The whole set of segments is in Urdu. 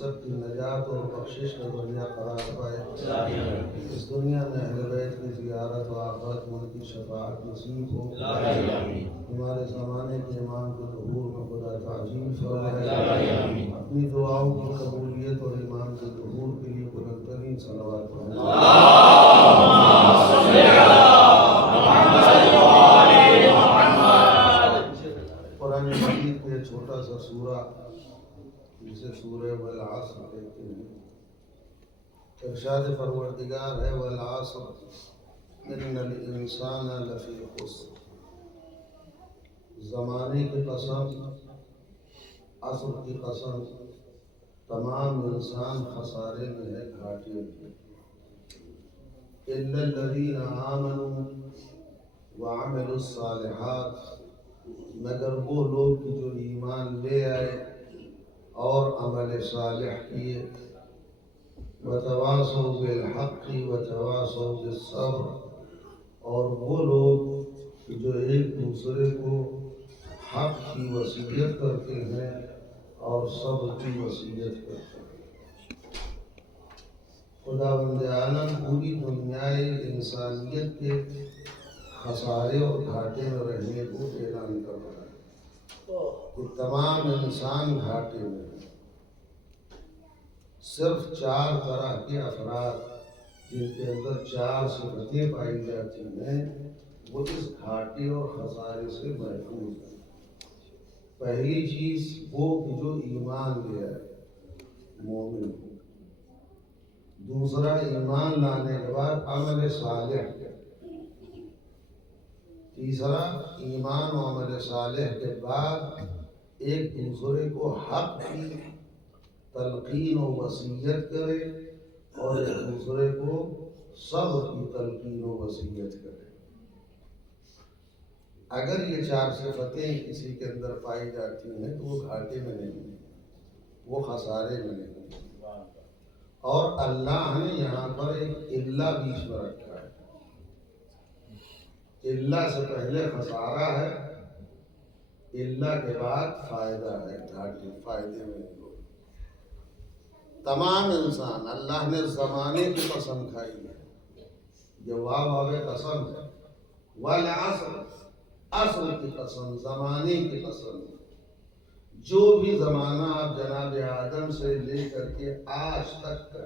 سب کی نجات اور بخشش کا ذریعہ قرار پائے، اس دنیا میں اہل بیت کی زیارت و آخرت میں ان کی شفاعت نصیب ہو، ہمارے زمانے کے امام کے ظہور میں خدا تعجیل فرمائے، اپنی دعاؤں کی قبولیت اور امام کے ظہور کے لیے بلند ترین صلوات قرآن مجید کے چھوٹا سا سورہ جسے سورہ والعصر کہتے ہیں، ارشاد پروردگار ہے والعصر ان الانسان لفی خسر، زمانے کی قسم، عصر کی قسم، تمام انسان خسارے میں ہے، گھاٹے میں ہے، الا الذین آمنوا وعملوا الصالحات، مگر وہ لوگ جو ایمان لے آئے اور عمل صالح کیے، وتواصوا بالحق وتواصوا بالصبر، اور وہ لوگ جو ایک دوسرے کو حق کی وصیت کرتے ہیں اور صبر کی وصیت کرتے ہیں۔ خداوند عالم پوری دنیائے انسانیت کے خسارے اور گھاٹے میں رہنے کو اعلان کر رہا ہے کہ تمام انسان گھاٹے میں ہیں۔ صرف 4 طرح کے افراد جن کے اندر 4 صفتیں پائی جاتی ہیں وہ اس گھاٹے اور خسارے سے محفوظ ہیں۔ پہلی چیز وہ کہ جو ایمان لے آئے، مومن ہو۔ دوسرا، ایمان لانے کے بعد عمل صالح۔ تیسرا، ایمان و عمل صالح کے بعد ایک دوسرے کو حق کی تلقین و وصیت کرے اور ایک دوسرے کو صبر کی تلقین و وصیت کرے۔ اگر یہ 4 صفتیں کسی کے اندر پائی جاتی ہیں تو وہ گھاٹے میں نہیں ہیں، وہ خسارے میں نہیں ہیں۔ اور اللہ نے یہاں پر ایک الا بیچ میں رکھا ہے، الا سے پہلے خسارہ ہے، الا کے بعد فائدہ ہے، گھاٹے فائدے میں نہیں ہو۔ تمام انسان، اللہ نے زمانے کی قسم کھائی ہے، یہ واو قسم ہے، والعصر، عصر کی قسم، زمانے کی قسم، جو بھی زمانہ آپ جناب آدم سے لے کر کے آج تک کا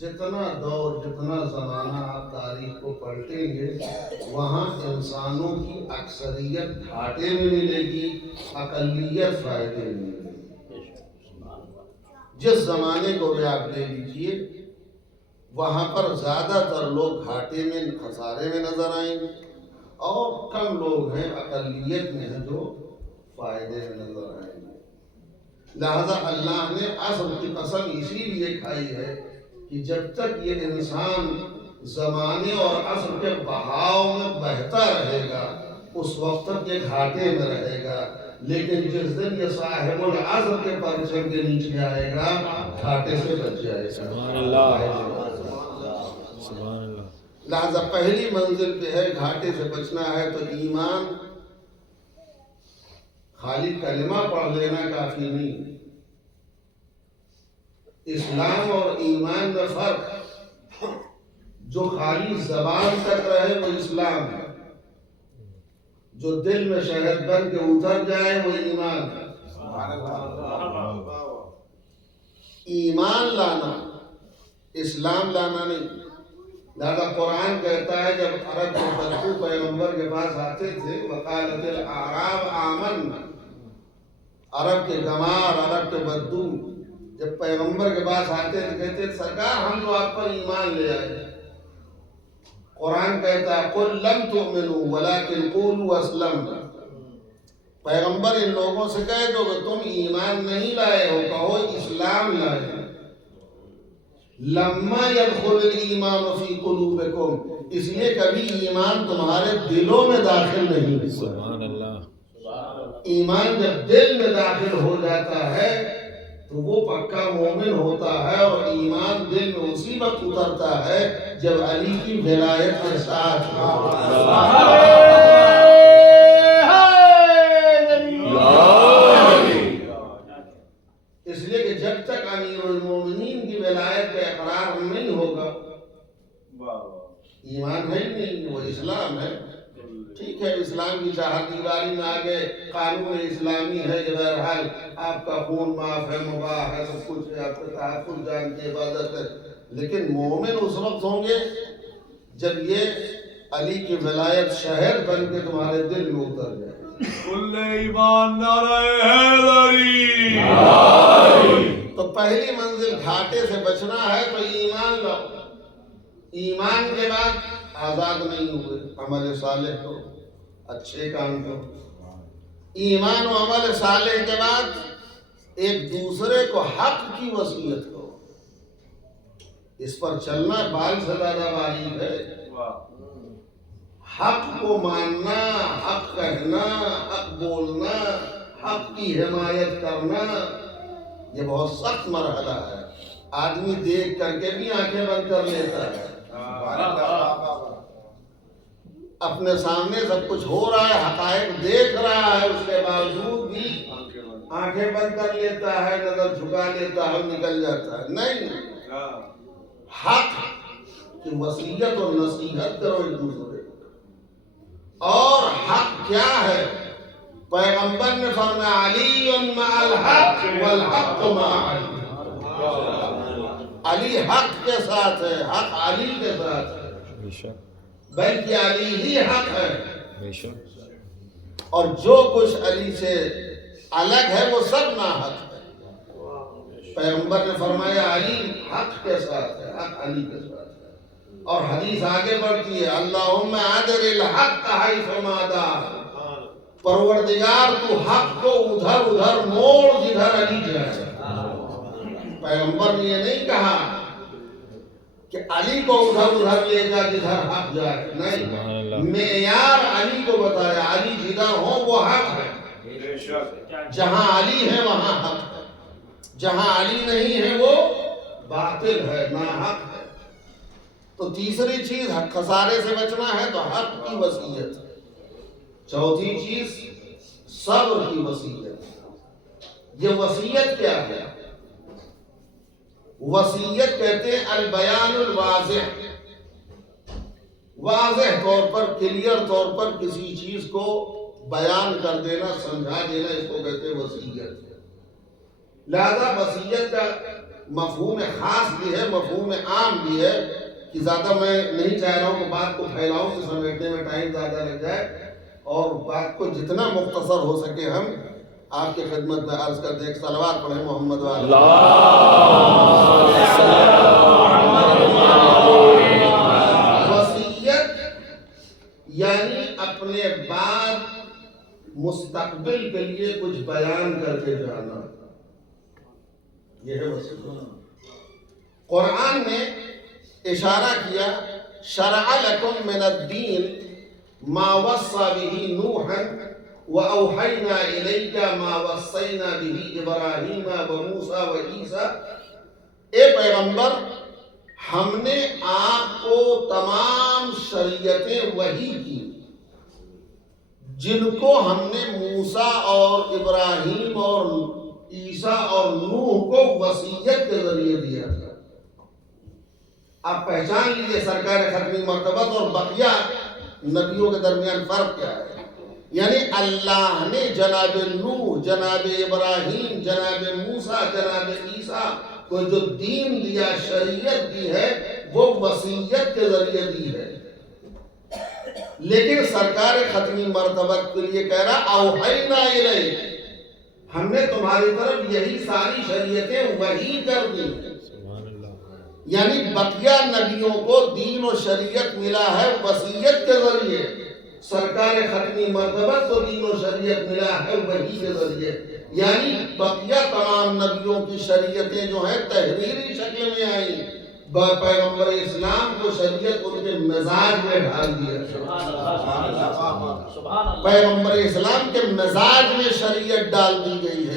جتنا دور، جتنا زمانہ آپ تاریخ کو پلٹیں گے، وہاں انسانوں کی اکثریت گھاٹے میں ملے گی، اقلیت فائدے میں ملے گی۔ جس زمانے کو بھی آپ لے لیجئے، وہاں پر زیادہ تر لوگ گھاٹے میں، خسارے میں نظر آئیں گے، اور کم لوگ ہیں، اقلیت میں ہیں جو فائدے میں نظر آئیں گے۔ لہذا اللہ نے عصر کی قسم اسی لیے کھائی ہے کہ جب تک یہ انسان زمانے اور عصر کے بہاؤ میں بہتا رہے گا اس وقت تک یہ گھاٹے میں رہے گا، لیکن جس دن یہ صاحب العصر کے پرچم کے نیچے آئے گا گھاٹے سے بچ جائے گا۔ سبحان اللہ، سبحان اللہ۔ لہذا پہلی منزل پہ ہے گھاٹے سے بچنا ہے تو ایمان، خالی کلمہ پڑھ لینا کافی نہیں۔ اسلام اور ایمان میں فرق، جو خالی زبان تک رہے وہ اسلام ہے، جو دل میں شہد بن کے اتر جائے وہ ایمان ہے۔ ایمان لانا، اسلام لانا نہیں۔ لہذا قرآن کہتا ہے جب عرب کے بدو پیغمبر کے پاس آتے تھے، وقالت الاعراب آمنا، عرب کے گمار، عرب کے بدو جب پیغمبر کے پاس آتے تھے کہتے تھے سرکار ہم تو آپ پر ایمان لے آئے۔ قرآن کہتا ہے قل لم تؤمنوا ولکن قولوا اسلمنا، پیغمبر ان لوگوں سے کہہ دو کہ تم ایمان نہیں لائے ہو، کہو اسلام لائے ہیں۔ لما يدخل الایمان فی قلوبکم، اس لیے کبھی ایمان تمہارے دلوں میں داخل نہیں ہوا۔ سبحان اللہ۔ ایمان جب دل میں داخل ہو جاتا ہے تو وہ پکا مومن ہوتا ہے، اور ایمان دل میں اسی وقت اترتا ہے جب علی کی ولایت کے ساتھ اس لیے کہ جب تک ایمان ہے ہی نہیں، وہ اسلام ہے۔ ٹھیک ہے، اسلام کی چاہت دیواری میں آگے قانون اسلامی ہے کہ بہرحال آپ کا خون معاف ہے، مباح ہے، سب کچھ ہے، آپ کا تحفظ جان کی عبادت ہے، لیکن مومن اس وقت ہوں گے جب یہ علی کی ولایت شہر بن کے تمہارے دل میں اتر جائے۔ کل ایمان نعرہ حیدری۔ تو پہلی منزل گھاٹے سے بچنا ہے تو ایمان لاؤ، ایمان کے بعد آزاد نہیں ہوئے، عمل صالح کرو، اچھے کام کرو۔ ایمان و عمل صالح کے بعد ایک دوسرے کو حق کی وصیت کرو، اس پر چلنا بال سے زیادہ باریک ہے۔ حق کو ماننا، حق کہنا، حق بولنا، حق کی حمایت کرنا، یہ بہت سخت مرحلہ ہے۔ آدمی دیکھ کر کے بھی آنکھیں بند کر لیتا ہے، اپنے سامنے سب کچھ ہو رہا ہے، حقائق دیکھ رہا ہے، اس کے باوجود بھی آنکھیں بند کر لیتا ہے، نظر جھکا لیتا ہے، نکل جاتا ہے۔ نہیں، حق کی وصیت اور نصیحت کرو ایک دوسرے کو۔ اور حق کیا ہے؟ پیغمبر نے فرمایا علی مع الحق والحق مع علی، علی حق کے ساتھ ہے، حق علی کے ساتھ ہے، بلکہ علی ہی حق ہے، اور جو کچھ علی سے الگ ہے وہ سب ناحق ہے۔ پیغمبر نے فرمایا علی حق کے ساتھ ہے، حق علی کے ساتھ ہے۔ اور حدیث آگے بڑھتی ہے اللہم ادر الحق حیث ما دار، پروردگار تو حق کو ادھر ادھر موڑ جدھر علی جائے۔ پیغمبر نے یہ نہیں کہا کہ علی کو ادھر ادھر لے جا جدھر حق جائے، نہیں، معیار علی کو بتایا، علی جدھر ہو وہ حق ہے، جہاں علی ہے وہاں حق ہے، جہاں علی نہیں ہے وہ باطل ہے، ناحق ہے۔ تو تیسری چیز حق خسارے سے بچنا ہے تو حق کی وصیت، چوتھی چیز صبر کی وصیت۔ یہ وصیت کیا ہے؟ وصیت کہتے ہیں البیان الواضح، واضح طور پر، کلیئر طور پر کسی چیز کو بیان کر دینا، سمجھا دینا، اس کو کہتے ہیں وصیت۔ لہذا وصیت کا مفہوم خاص بھی ہے، مفہوم عام بھی ہے، کہ زیادہ میں نہیں چاہ رہا ہوں کہ بات کو پھیلاؤں کہ سمیٹنے میں ٹائم زیادہ لگ جائے، اور بات کو جتنا مختصر ہو سکے ہم آپ کی خدمت میں عرض کر دیں۔ ایک صلوات پڑھیں محمد والے۔ وصیت یعنی اپنے بعد مستقبل کے لیے کچھ بیان کر کے جانا، یہ ہے وصیت۔ قرآن نے اشارہ کیا شرع لکم من الدین ما وصى به نوحا وأوحينا إليك ما وصينا به إبراهيم وموسى وعيسى، اے پیغمبر ہم نے آپ کو تمام شریعتیں وحی کی جن کو ہم نے موسیٰ اور ابراہیم اور عیسیٰ اور نوح کو وصیت کے ذریعے دیا تھا۔ آپ پہچان لیجئے سرکار ختمی مرتبت اور بقیہ نبیوں کے درمیان فرق کیا ہے۔ یعنی اللہ نے جناب نوح، جناب ابراہیم، جناب موسیٰ، جناب عیسیٰ کو جو دین دیا، شریعت دی ہے، وہ وصیت کے ذریعے دی ہے۔ لیکن سرکار ختمی مرتبت کے لیے کہہ رہا اوحینا الیک، ہم نے تمہاری طرف یہی ساری شریعتیں وحی کر دی۔ یعنی بقیہ نبیوں کو دین و شریعت ملا ہے وصیت کے ذریعے، سرکار ختمی مرتبت کو دین و شریعت ملا ہے وحی کے ذریعے۔ یعنی بقیہ تمام نبیوں کی شریعتیں جو ہیں تحریری شکل میں آئیں، پیغمبر اسلام کو شریعت ان کے مزاج میں ڈال دیا، پیغمبر اسلام کے مزاج میں شریعت ڈال دی گئی ہے۔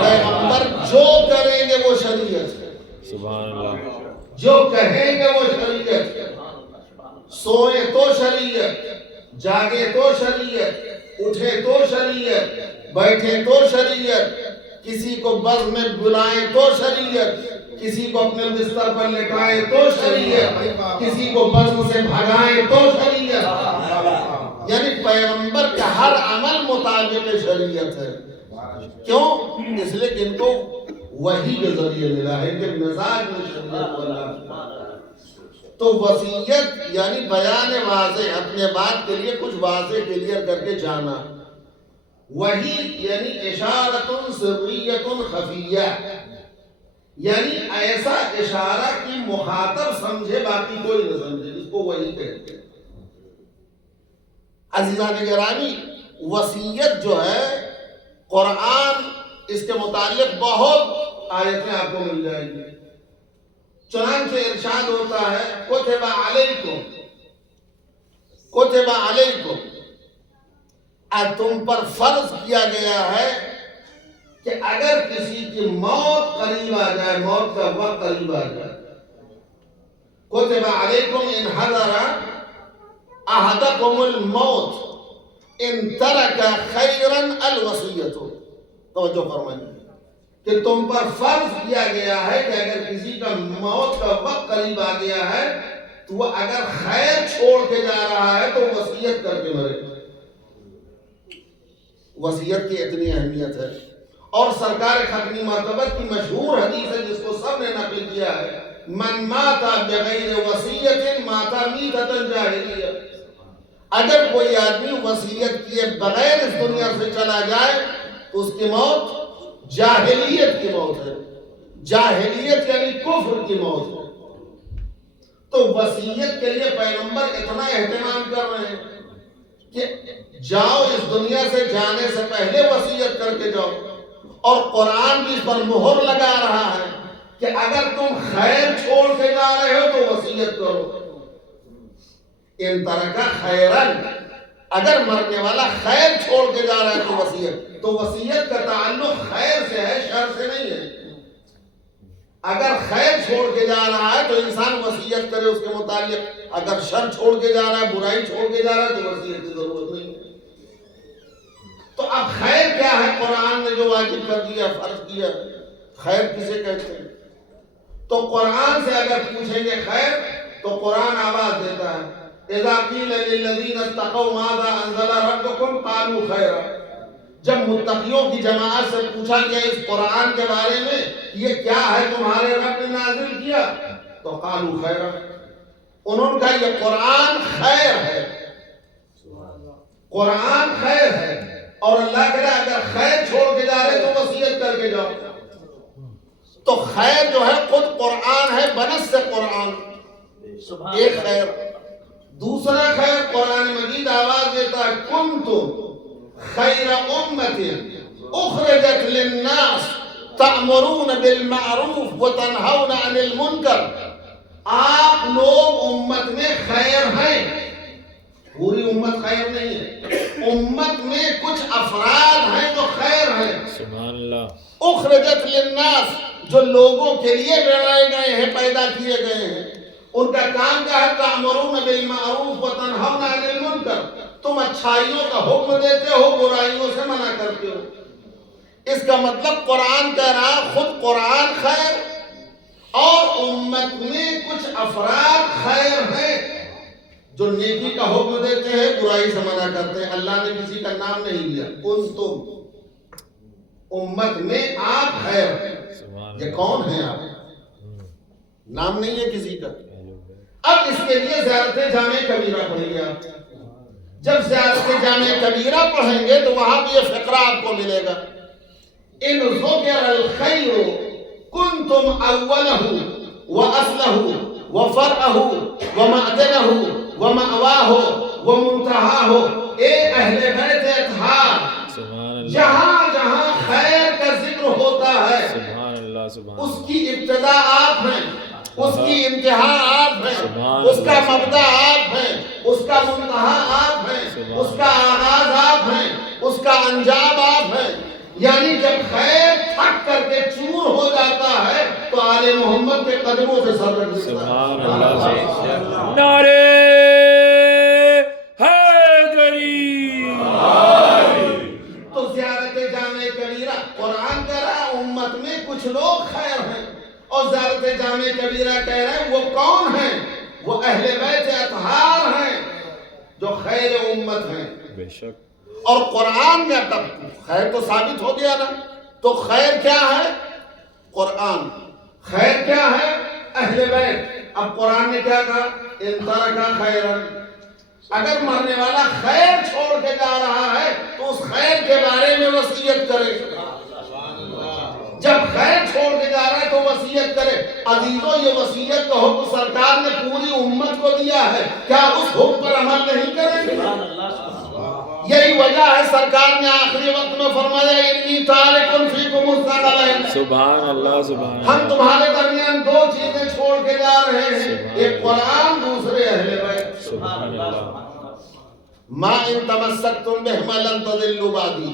پیغمبر جو کریں گے وہ شریعت ہے، سبحان اللہ، جو کہیں گے وہ شریعت ہے۔ سوئے تو شریعت، جاگے تو شریعت، اٹھے تو شریعت، بیٹھے تو شریعت، کسی کو بز میں بلائیں تو شریعت، کسی کو اپنے بستر پر لٹائیں تو شریعت، کسی کو بزم سے بھگائیں تو شریعت۔ یعنی پیغمبر کا ہر عمل مطابق شریعت ہے۔ کیوں؟ اس لیے کہ ان کو وحی کے ذریعے ملا ہے، ان کے مزاج میں شریعت والا۔ تو وصیت یعنی بیان واضح، اپنے بات کے لیے کچھ واضح کلیئر کر کے جانا۔ وحی یعنی اشارت سریت خفیہ، یعنی ایسا اشارہ کہ مخاطب سمجھے باقی کوئی نہ سمجھے، اس کو وحی کہتے ہیں۔ عزیزان گرامی، وصیت جو ہے قرآن اس کے متعلق بہت آیتیں آپ کو مل جائیں گی۔ چنانچہ ارشاد ہوتا ہے کتب علیکم، کتب علیکم، تم پر فرض کیا گیا ہے کہ اگر کسی کی موت قریب آ جائے، موت کا وقت قریب آ جائے، کتب علیکم ان حضر احدکم الموت ان ترک خیرا الوصیۃ۔ توجہ فرمائیے کہ تم پر فرض کیا گیا ہے کہ اگر کسی کا موت کا وقت قریب آ گیا ہے تو وہ اگر خیر چھوڑ کے جا رہا ہے تو وصیت کر کے مرے۔ وصیت کی اتنی اہمیت ہے، اور سرکار ختمی مرتبت کی مشہور حدیث ہے جس کو سب نے نقل کیا ہے، من مات بغیر وصیت مات میتۃ جاہلیہ۔ اگر کوئی آدمی وصیت کیے بغیر اس دنیا سے چلا جائے تو اس کی موت جاہلیت کی موت ہے۔ جاہلیت یعنی کفر کی موت ہے۔ تو وصیت کے لیے پیغمبر اتنا اہتمام کر رہے ہیں کہ جاؤ اس دنیا سے جانے سے پہلے وصیت کر کے جاؤ، اور قرآن بھی اس پر مہر لگا رہا ہے کہ اگر تم خیر چھوڑ کے جا رہے ہو تو وصیت کرو۔ ان ترک خیرن، اگر مرنے والا خیر چھوڑ کے جا رہا ہے تو وصیت، تو وصیت کا تعلق خیر سے ہے، شر سے نہیں ہے۔ اگر خیر چھوڑ کے جا رہا ہے تو انسان وصیت کرے اس کے متعلق، اگر شر چھوڑ کے جا رہا ہے، برائی چھوڑ کے جا رہا ہے تو وصیت کی ضرورت نہیں ہے۔ تو اب خیر کیا ہے؟ قرآن نے جو واجب کر دیا، فرض کیا، خیر کسے کہتے ہیں؟ تو قرآن سے اگر پوچھیں گے خیر تو قرآن آواز دیتا ہے، اذا قیل للذین اتقوا ماذا انزل ربکم قالوا خیرا۔ جب متقیوں کی جماعت سے پوچھا گیا اس قرآن کے بارے میں یہ کیا ہے تمہارے رب نے نازل کیا، تو قالوا خیرا، انہوں نے کہا یہ قرآن خیر ہے، قرآن خیر ہے۔ اور اللہ کہہ رہا اگر خیر چھوڑ کے جا رہے تو وصیت کر کے جاؤ۔ تو خیر جو ہے خود قرآن ہے، بنص سے قرآن ایک خیر۔ دوسرا خیر قرآن مجید آواز دیتا ہے کنتم خیر امت اخرجت للناس تأمرون بالمعروف وتنہون عن المنکر۔ آپ لوگ امت میں خیر ہیں، پوری امت خیر نہیں ہے، امت میں کچھ افراد ہیں جو خیر ہیں۔ سبحان اللہ۔ اخرجت للناس، جو لوگوں کے لیے بنائے گئے ہیں، پیدا کیے گئے ہیں۔ ان کا کام کیا ہے؟ تأمرون بالمعروف وتنہون عن المنکر، تم اچھائیوں کا حکم دیتے ہو، برائیوں سے منع کرتے ہو۔ اس کا مطلب قرآن کہہ رہا خود قرآن خیر، اور امت میں کچھ افراد خیر ہیں جو نیکی کا حکم دیتے ہیں، برائی سے منع کرتے ہیں۔ اللہ نے کسی کا نام نہیں لیا، کنتم، امت میں آپ خیر ہیں۔ یہ کون ہیں آپ؟ نام نہیں ہے کسی کا۔ اب اس کے لیے زیارت جامع کبیرہ پڑھیں گے آپ۔ جب زیارت جامع کبیرہ پڑھیں گے تو وہاں بھی یہ فقرہ آپ کو ملے گا، ان ذکر الخیر کنتم اولہ واصلہ وفرعہ ومعدنہ ومأواہ ومنتہاہ۔ اے اہل بیت اطہار، جہاں جہاں خیر کا ذکر ہوتا ہے اس کی ابتدا آپ ہیں، اس کی انتہا آپ ہیں، اس کا مبدا آپ ہیں، اس کا منتہا آپ ہیں، اس کا آغاز آپ ہیں، اس کا انجام آپ ہیں۔ یعنی جب خیر تھک کر کے چور ہو جاتا ہے تو آل محمد کے قدموں سے سر رکھ دیتا ہے۔ نعرے حیدری۔ تو زیارت جامع کبیرہ قرآن کہہ رہا جو خیر امت ہیں. بے شک. اور قرآن میں تب خیر تو ثابت ہو گیا نا. تو خیر کیا ہے؟ قرآن. خیر کیا ہے؟ اہل بیت. اب قرآن نے کیا کہا؟ ان ترکا خیرن. اگر مرنے والا خیر چھوڑ کے جا رہا ہے تو اس خیر کے بارے میں وصیت کرے. جب خیر چھوڑ کے جا رہا ہے تو وصیت کرے. عزیزوں یہ وصیت کا حکم سرکار نے پوری امت کو دیا ہے، کیا اس حکم پر عمل نہیں کریں گے؟ یہی وجہ ہے سرکار نے آخری وقت میں فرمایا انی تارک فیکم الثقلین. سبحان اللہ سبحان اللہ. ہم تمہارے درمیان دو چیزیں چھوڑ کے جا رہے ہیں، ایک قرآن، دوسرے اہل بیت. سبحان اللہ. ما ان تمسکتم بہما لن تضلوا بعدی.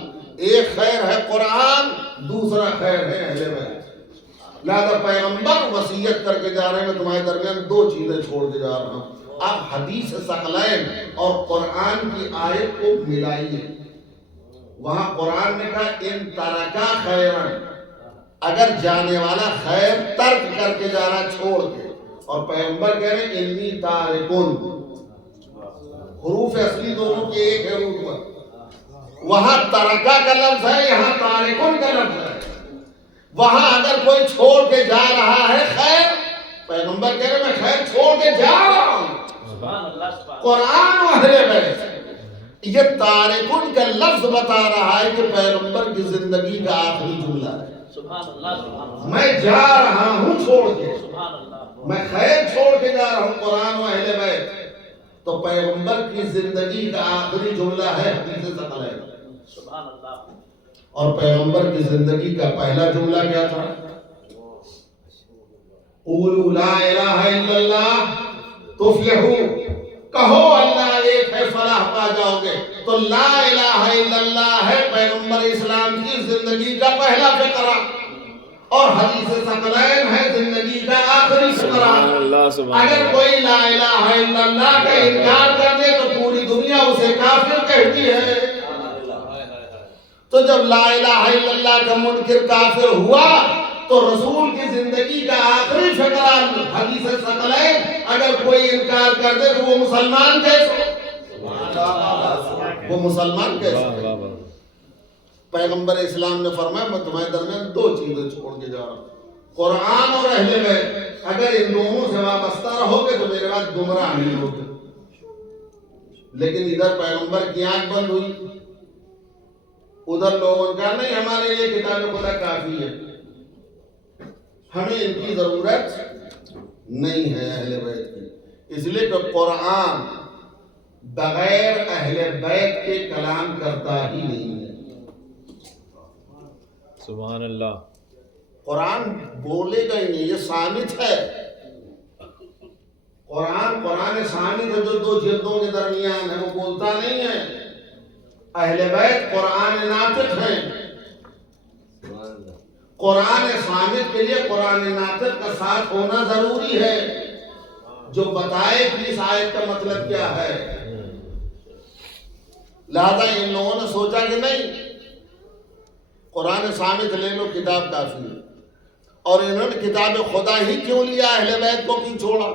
ایک خیر ہے قرآن، دوسرا خیر ہے اہل بیت. لہذا پیغمبر وصیت کر کے جا رہے ہیں میں تمہارے درمیان دو چیزیں چھوڑ کے جا رہا ہوں. آپ حدیث ثقلین اور قرآن کی آیت کو ملائیے. وہاں قرآن نے کہا ان ترکا خیرن، اگر جانے والا خیر ترک کر کے جا رہا چھوڑ کے، اور پیغمبر کہہ رہے ہیں انی تارکن. حروف اصلی دونوں کی ایک ہے روٹ پر. وہاں ترکا کا لفظ ہے، یہاں تارکن کا لفظ ہے. وہاں اگر کوئی چھوڑ کے جا رہا ہے خیر، پیغمبر کہہ رہے ہیں میں خیر چھوڑ کے جا رہا ہوں. قرآن و اہل بیت. یہ تارکن کا لفظ بتا رہا ہے کہ پیغمبر کی زندگی کا آخری جملہ ہے. میں جا رہا ہوں چھوڑ کے، میں خیر چھوڑ کے جا رہا ہوں. قرآن و اہل بیت تو پیغمبر کی زندگی کا آخری جملہ ہے حدیث ثقلین. اور پیغمبر کی زندگی کا پہلا جملہ کیا تھا؟ قولوا لا الہ الا اللہ تفلحوا. کہو اللہ ایک ہے فلاح پا جاؤ گے. تو لا الہ الا اللہ ہے پیغمبر اسلام کی زندگی کا پہلا فقرہ، اور حدیث ثقلین ہے زندگی کا آخری فقرہ. اگر کوئی لا الہ الا اللہ کا انکار کر دے تو پوری دنیا اسے کافر کہتی ہے. تو جب لا الہ الا اللہ کا منکر کافر ہوا تو رسول کی زندگی کا آخری فقرہ حدیث ثقلین اگر کوئی انکار کر دے تو وہ مسلمان کیسے؟ وہ مسلمان کیسے؟ پیغمبر اسلام نے فرمایا میں تمہارے درمیان دو چیزیں چھوڑ کے جا رہا ہوں، قرآن اور اہل بیت. اگر ان دونوں سے وابستہ رہو گے تو میرے بعد گمراہ نہیں ہوگے. لیکن ادھر پیغمبر کی آنکھ بند ہوئی، ادھر لوگوں کا نہیں ہمارے لیے کتاب خدا کافی ہے، ہمیں ان کی ضرورت نہیں ہے اہل بیت کی. اس لیے کہ قرآن بغیر اہل بیت کے کلام کرتا ہی نہیں ہے. سبحان اللہ. قرآن بولے گا ہی نہیں، یہ صامت ہے. قرآن صامت ہے جو دو جلدوں کے درمیان ہے، وہ بولتا نہیں ہے. اہل بیت قرآن ناطق ہیں. قرآن صامت کے لیے قرآن ناطق کا ساتھ ہونا ضروری ہے جو بتائے کہ اس آیت کا مطلب کیا ہے. لہذا ان لوگوں نے سوچا کہ نہیں قرآن صامت لے لو کتاب کافی ہے، اور انہوں نے کتاب خدا ہی کیوں لیا، اہل بیت کو کیوں چھوڑا؟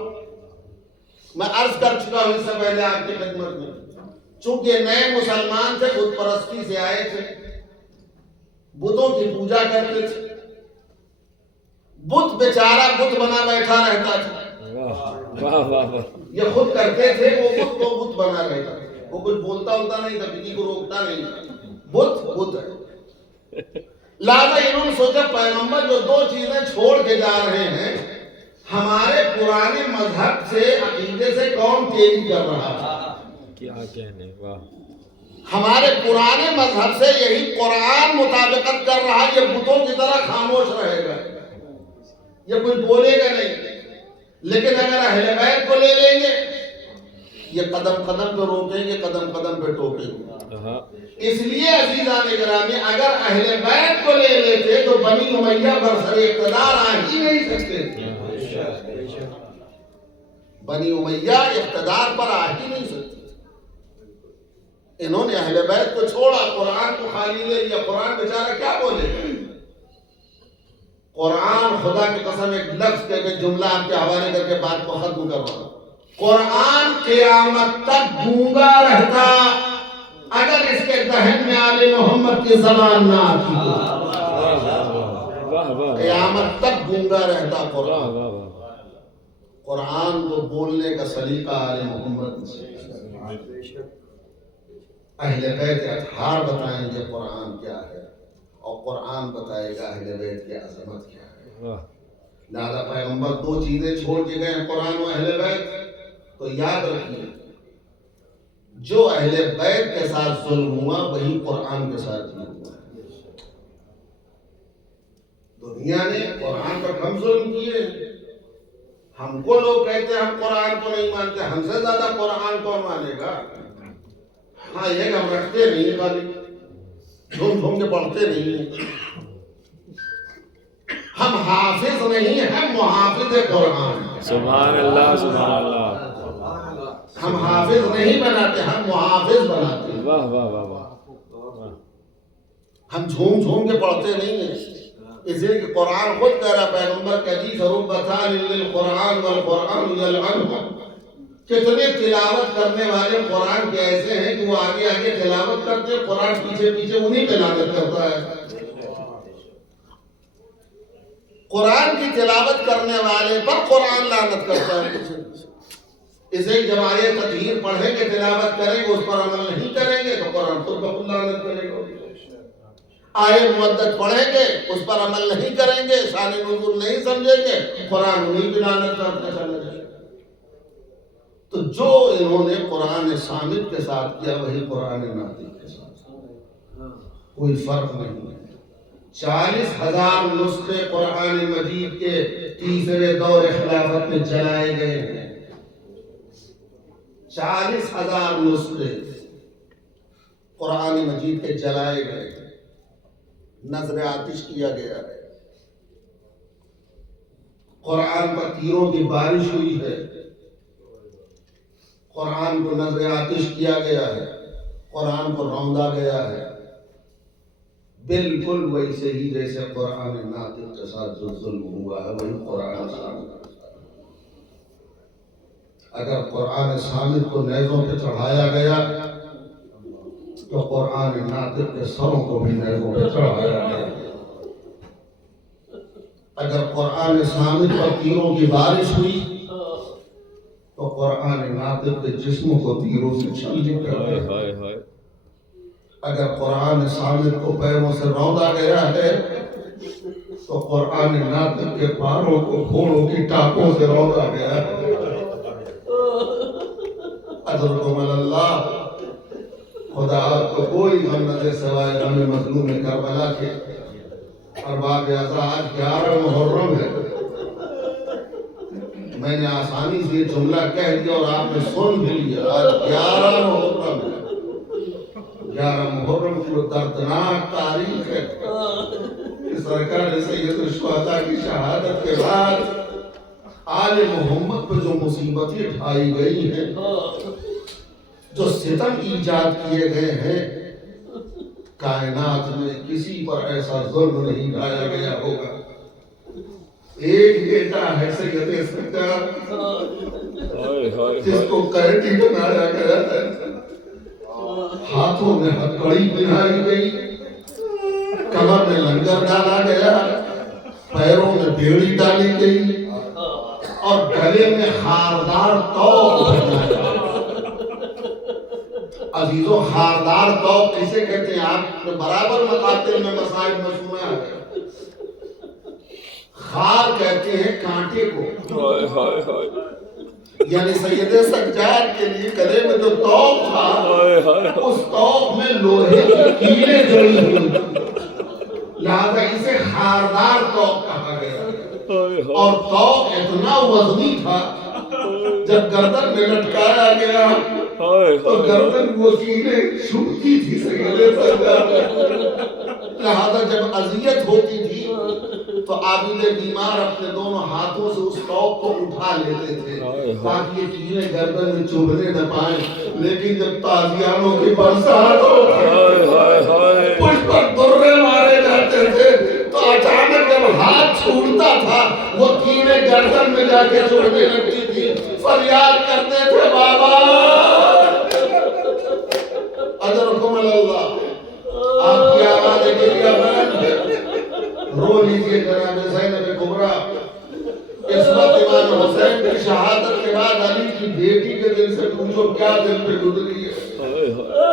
میں عرض کر چکا ہوں اس سے پہلے آپ کی خدمت میں، چونکہ نئے مسلمان تھے، بت پرستی سے آئے تھے، بتوں کی پوجا کرتے تھے. بت بیچارہ بت بنا بیٹھا رہتا تھا. یہ خود کرتے تھے، وہ بت بنا رہتا تھا. وہ کچھ بولتا ہوتا نہیں تھا، کسی کو روکتا نہیں تھا. بت ہے. لہذا انہوں نے سوچا پیغمبر جو دو چیزیں چھوڑ کے جا رہے ہیں، ہمارے پرانے مذہب سے عقیدے سے کون تیری کر رہا ہے؟ کیا کہنے. واہ. ہمارے پرانے مذہب سے یہی قرآن مطابقت کر رہا ہے، یہ بتوں کی طرح خاموش رہے گا، یہ کوئی بولے گا نہیں. لیکن اگر اہل بیت کو لے لیں گے یہ قدم قدم پہ روکیں گے، قدم قدم پہ ٹوکیں گے. اس لیے عزیزان گرامی اگر اہل بیت کو لے لیتے تو بنی امیہ برسر اقتدار آ ہی نہیں سکتے تھے. بنی امیہ اقتدار پر آ ہی نہیں سکتے. انہوں نے اہل بیت کو چھوڑا، قرآن کو خالی لے لیا. قرآن بیچارہ کیا بولے گا؟ قرآن خدا کی قسم ایک لفظ کے جملہ آپ کے حوالے کر کے بات کو ختم کر رہا ہوں. قرآن قیامت تک گونگا رہتا اگر اس کے ذہن میں آل محمد کی زبان نہ آتی تو۔ واہ واہ قیامت تک گونگا رہتا واہ قرآن۔ واہ واہ قرآن کو بولنے کا سلیقہ آل محمد سے۔ اہل بیت اطہار بتائیں گے قرآن کیا ہے، اور قرآن بتائے گا اہل بیت کی عظمت کیا ہے۔ واہ لہذا پیغمبر دو چیزیں چھوڑ کے گئے ہیں، قرآن و اہل بیت، تو یاد رکھیے جو اہل بیت کے ساتھ ظلم ہوا وہی قرآن کے ساتھ ظلم ہوا ہے۔ دنیا نے قرآن پر کم ظلم کیے، ہم کو لوگ کہتے ہیں ہم قرآن کو نہیں مانتے، ہم سے زیادہ قرآن کون مانے گا؟ ہاں یہ کہ ہم رکھتے نہیں خالی جھوم جھوم کے پڑھتے نہیں ہیں، ہم حافظ نہیں ہیں، محافظ قرآن ہیں۔ سبحان اللہ سبحان اللہ ہم حافظ نہیں بناتے، ہم محافظ بناتے ہیں۔ واہ واہ واہ واہ ہم جھوم جھوم کے پڑھتے نہیں ہیں، اس لیے کہ قرآن خود کہہ رہا، پیغمبر کی حدیث رب مثال للقرآن والقرآن یلعنہ، کتنے تلاوت کرنے والے قرآن کے ایسے ہیں کہ وہ آگے آگے تلاوت کرتے ہیں، قرآن پیچھے پیچھے انہی پہ لعنت کرتا ہے۔ قرآن کی تلاوت کرنے والے پر قرآن لعنت کرتا ہے پیچھے پیچھے۔ اسے جب آیے تطہیر پڑھیں گے، تلاوت کریں گے، اس پر عمل نہیں کریں گے تو قرآن خود بخود لعنت کرے گا۔ آیے مودت پڑھیں گے، اس پر عمل نہیں کریں گے، شان نزول نہیں سمجھیں گے، قرآن انہی پہ لعنت کرتا چلا جائے۔ تو جو انہوں نے قرآن صامت کے ساتھ کیا وہی قرآن ناطق کے ساتھ، کوئی فرق نہیں ہے۔ 40,000 نسخے قرآن مجید کے تیسرے دور خلافت میں جلائے گئے ہیں۔ 40,000 نسخے قرآن مجید کے جلائے گئے ہیں، نذر آتش کیا گیا ہے، قرآن پر تیروں کی بارش ہوئی ہے، قرآن کو نذر آتش کیا گیا ہے، قرآن کو روندا گیا ہے، بالکل ویسے ہی جیسے قرآن ناطق کے ساتھ جو ظلم ہوا ہے وہی قرآن صامت کے ساتھ۔ اگر قرآن صامت کو نیزوں پہ چڑھایا گیا تو قرآن ناطق کے سروں کو بھی نیزوں پہ چڑھایا گیا۔ اگر قرآن صامت پر تیروں کی بارش ہوئی تو قرآن ناطق کے جسموں کو تیروں سے چھلنی کر ہائے دیا۔ ہائے ہائے اگر قرآن صامت کو پیروں سے روندا گیا ہے تو قرآن ناطق کے پاروں کو گھوڑوں کی ٹاپوں سے روندا گیا ہے۔ اجرکم اللہ، خدا آپ کو کوئی غم نہ دے سوائے غم مظلوم کربلا کے۔ ارباب آج 11 محرم ہے، میں نے آسانی سے یہ جملہ کہہ دیا اور آپ نے سن بھی لیا، آج 11 محرم ہے۔ 11 محرم کی وہ دردناک تاریخ ہے کہ سرکار سید الشہداء کی شہادت کے بعد آل محمد پر جو مصیبتیں ڈھائی گئی ہیں، جو ستم ایجاد کیے گئے ہیں، کائنات میں کسی پر ایسا ظلم نہیں ڈھایا گیا ہوگا۔ ایک بیٹا ہے سید سجاد جس کو قیدی بنایا گیا ہے، ہاتھوں میں ہتھکڑی پہنائی گئی، کمر میں لنگر ڈالا گیا، پیروں میں بیڑی ڈالی گئی اور گلے میں خاردار توق پہنایا۔ عزیزوں، خاردار توق کسے کہتے ہیں؟ آپ نے برابر مقاتل میں مسائل میں سنا ہے۔ خار کہتے ہیں کانٹے کو، ہائے ہائے ہائے یعنی سید سجاد کے لیے گلے میں جو توق تھا ہائے ہائے اس توق میں لوہے کی کیلیں جڑی ہوئی تھی، لہذا اسے خاردار توق کہا گیا۔ ہائے اور توق اتنا وزنی تھا جب گردن میں لٹکایا گیا تو گردن وہ کیلیں چھوٹتی تھی سید سجاد، لہذا جب اذیت ہوتی تھی تو عابد بیمار اپنے دونوں ہاتھوں سے اس توق کو اٹھا لیتے تھے تاکہ یہ کیلیں گردن میں چبھنے نہ پائیں، لیکن جب تازیانوں کی برسات ہو اس پر درے مارے جاتے تھے تو اچانک جب ہاتھ چھوٹتا تھا وہ کیلیں گردن میں جا کے چبھنے لگتی تھی۔ فریاد کرتے تھے بابا اجرکم اللہ. آپ کی آواز کے لیے بلند رو لیجیے جناب زینب کبریٰ. اس وقت امام حسین کی شہادت کے بعد علی کی بیٹی کے دل سے پوچھو کیا دل پہ گزری ہے.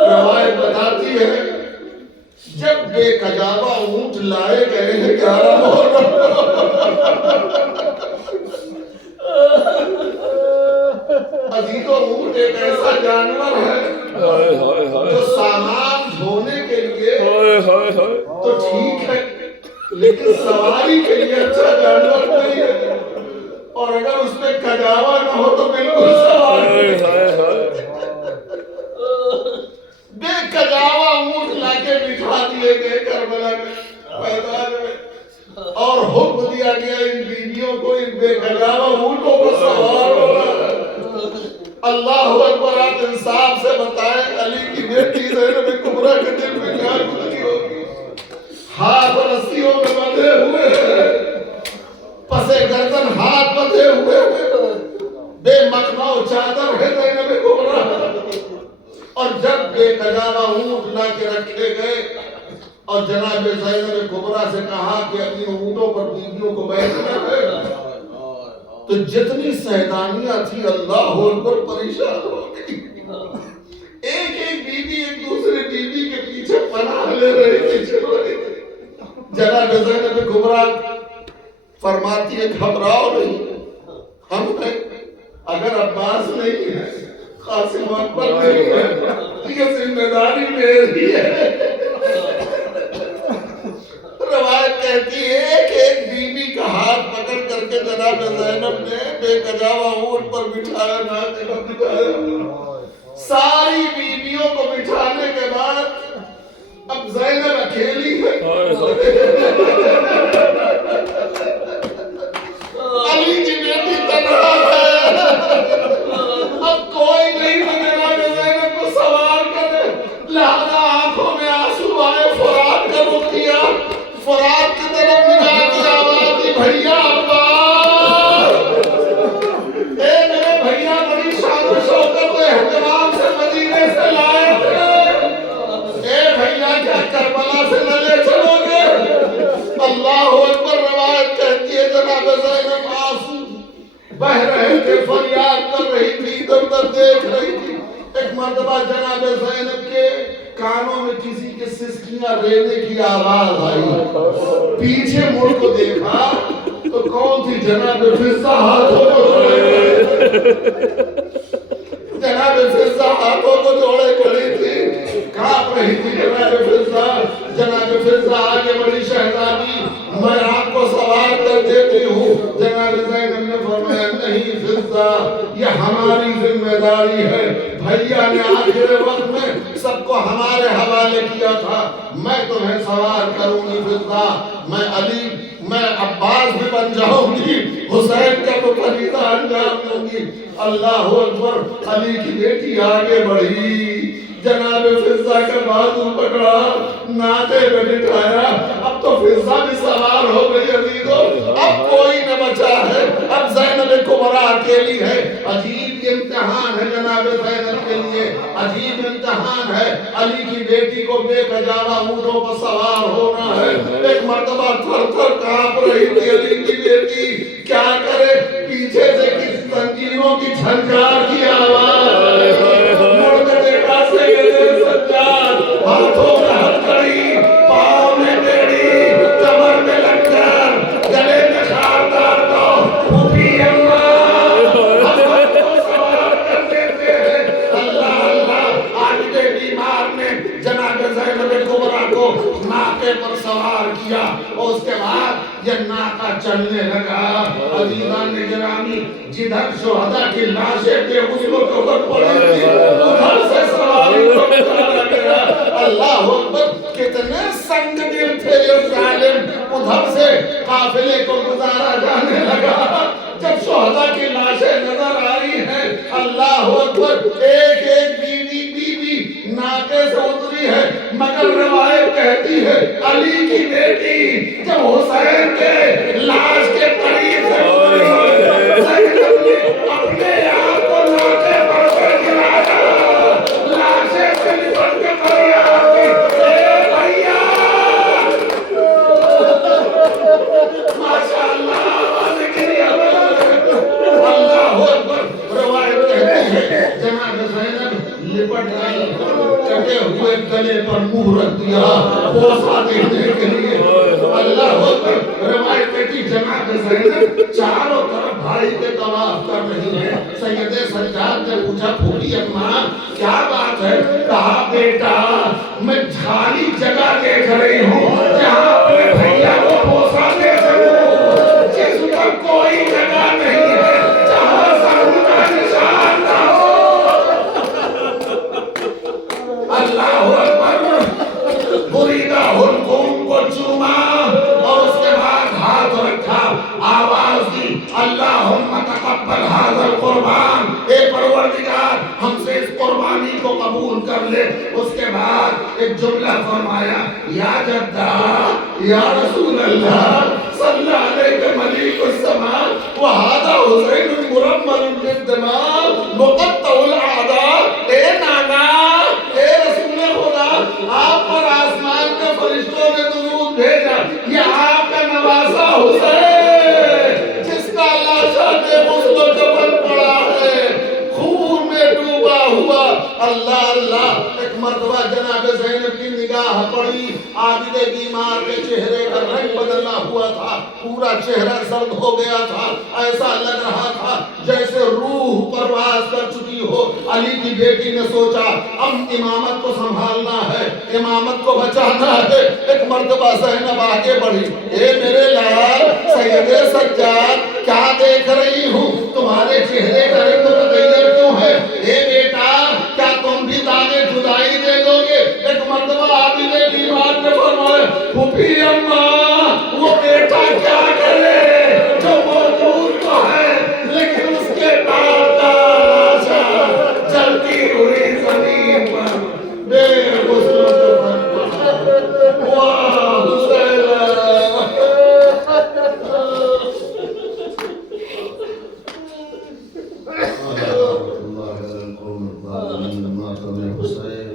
روایت بتاتی ہے جب بے کجاوا اونٹ لائے گئے ہیں 11 محرم. عزیزوں اونٹ ایک ایسا جانور ہے جو سامان ڈھونے کے لیے تو ٹھیک ہے لیکن سواری کے لیے اچھا جانور نہیں ہے. اور اگر اس میں کجاوا نہ ہو تو بالکل سواری بے کجاوا اونٹ لا کے بٹھا دیے گئے کربلا میں میدان میں اور حکم دیا گیا ان بیویوں کو ان بے کجاوا اونٹوں کو سوار ہونا ہے. اللہ اکبر. آپ انصاف سے بتائیں علی کی بیٹی زینب کبریٰ کے دل میں کیا گزری ہوگی. ہاتھ رسیوں میں بندھے ہوئے ہیں, پسے گردن ہاتھ بندھے ہوئے ہیں, بے مخمل چادر ہے زینب کبریٰ. اور جب بے کجاوا اونٹ لا کے رکھے گئے اور جناب زینب کبریٰ سے کہا کہ اپنی اونٹوں پر بیویوں کو بیٹھنا ہے تو جتنی سیدانیاں تھی اللہ اکبر پریشان ہو گئی. ایک ایک بیوی ایک دوسرے بیوی کے پیچھے پناہ لے رہی تھی, چل رہی تھی. جناب زینب کبریٰ فرماتی ہے گھبراؤ نہیں, ہم ہیں. اگر عباس نہیں ہے, قاسم اکبر نہیں ہے, یہ ذمہ داری میری ہے. روایت کہتی ہے ایک ایک بیوی کا ہاتھ پکڑ کر کے جناب زینب نے بے کجاوا اونٹ پر بٹھایا, ناطے پر بٹھایا. ساری بیویوں کو بٹھانے کے بعد اب زینب اکیلی ہے. علی کی بیٹی تنہا ہے. اب کوئی نہیں ہے جناب زینب کو سوار کرے. لہذا آنکھوں میں آنسو آئے, فرات کا رخ کیا, فرات کی طرف نگاہ کی, آواز دی بھیا عباس. اے میرے بھیا بڑی شان و شوکت و اہتمام سے مدینے سے لائے تھے. اے بھیا کیا کربلا سے نہ لے چلو گے؟ اللہ اکبر. روایت کہتی ہے جناب زینب آنسو بہ رہے تھے, فریاد کر رہی تھی, ادھر ادھر دیکھ رہی تھی. ایک مرتبہ جناب زینب کے کانوں میں کسی کے سسکیاں رینے کی آواز آئی. پیچھے مڑ کو دیکھا تو کون تھی؟ جناب فضہ ہاتھوں کو جناب فضہ ہاتھوں کو جوڑے کھڑی تھی, کانپ رہی تھی جناب فضہ. جناب فضہ آگے بڑی شہزادی میں آپ کو سوار کر دیتی ہوں. جناب زینب نے فرمایا نہیں فضہ, یہ ہماری ذمہ داری ہے. بھیا نے آخر وقت میں سب کو ہمارے حوالے کیا تھا, میں تمہیں سوار کروں گی فضہ. میں علی, میں عباس بھی بن جاؤں گی, حسین کا تو فریضہ انجام دوں گی. اللہ اکبر. علی کی بیٹی آگے بڑھی, جناب فضہ کا بازو پکڑا, ناطے پہ بٹھایا. اب تو فضہ بھی سوار ہو گئی عزیزوں, اب کوئی نہ بچا ہے. اب زینب کبریٰ اکیلی ہے. عجیب امتحان ہے جناب زینب کے لیے, عجیب امتحان ہے. علی کی بیٹی کو بے کجاوا اونٹوں پر سوار ہونا ہے. ایک مرتبہ تھر تھر کانپ رہی تھی علی کی بیٹی, کیا کرے؟ پیچھے سے کس زنجیروں کی جھنکار کی آواز, مڑ کے دیکھا سے سجاد, ہاتھوں میں ہتھکڑی, پاؤں میں بیڑی, کمر میں لنگر, گلے میں خاردار تو پھوپھی اماں حضرت کو سوار کرتے تھے. اللہ اللہ. آج کے بیمار نے جناب زینب کبریٰ کو ناقے پر سوار کیا اور اس کے بعد یہ ناقہ چلنے لگا. عزیزان گرامی, جدھر شہداء کی لاشیں بے غسل و کفن پڑی تھی ادھر سے سواری کو اتارا گیا. اللہ اکبر. کتنے سنگ دل تھے یہ ظالم, ادھر سے قافلے کو گزارا جانے لگا. جب شہداء کی لاشیں نظر آئی ہیں, اللہ اکبر, ایک ایک بیوی ناقے سے اتری ہے. مگر روایت کہتی ہے علی کی بیٹی جب حسین کے لاش کے قریب سے اتری, زینب نے اپنے آپ گئی کٹے ہوئے گلے پر منہ رکھ دیا بوسہ دینے کے لیے اللہ اکبر روایت کی جناب زینب چاروں طرف بھائی کے طواف کر رہی ہے سید سجاد نے پوچھا پھوپھی اماں کیا بات ہے کہا بیٹا میں خالی جگہ دیکھ رہی ہوں جہاں اپنے بھیا کو بوسہ دے سکوں جس پر کوئی جگہ نہیں ہے جہاں سر کا نشان نہ ہو اللہ اکبر بریدہ حلقوم کو چوما اور اس کے بعد ہاتھ رکھا آواز دی اللہم تقبل ھذا القربان اے پروردگار ہم سے اس قربانی کو قبول کر لے اس کے بعد ایک جملہ فرمایا یا جدہ یا رسول اللہ صلی علیہ ملیک السماء وہذا حسین مرمل بالدماء مقطع الاعداء اے نانا اے رسول خدا آپ پر آسمان کے فرشتوں نے درود بھیجا یہ آپ کا نواسا حسین جس کا لاشا بے غسل و کفن پڑا ہے خون میں ڈوبا ہوا اللہ اللہ ایک مرتبہ جناب زینب کی نگاہ پڑی عابد بیمار کے چہرے کا رنگ بدلا ہوا تھا پورا چہرہ زرد ہو گیا تھا ایسا لگ رہا تھا جیسے روح پرواز کر چکی ہو علی کی بیٹی نے سوچا اب امامت کو سنبھالنا ہے امامت کو بچانا ہے ایک مرتبہ زینب آگے بڑھی اے میرے لال سید سجاد کیا دیکھ رہی ہوں تمہارے چہرے کا رنگ متغیر کیوں ہے اے بیٹا کیا تم بھی دانے جدائی دے دو گے ایک مرتبہ عابد بیمار نے فرمایا پھوپھی اماں وہ بیٹا کیا کرے جو موجود تو ہے لیکن اس کے بعد لاشا جلتی ہوئی زمین پر بے غسل و کفن واہ حسین اللہ علی القوم الظالمین ماتم حسین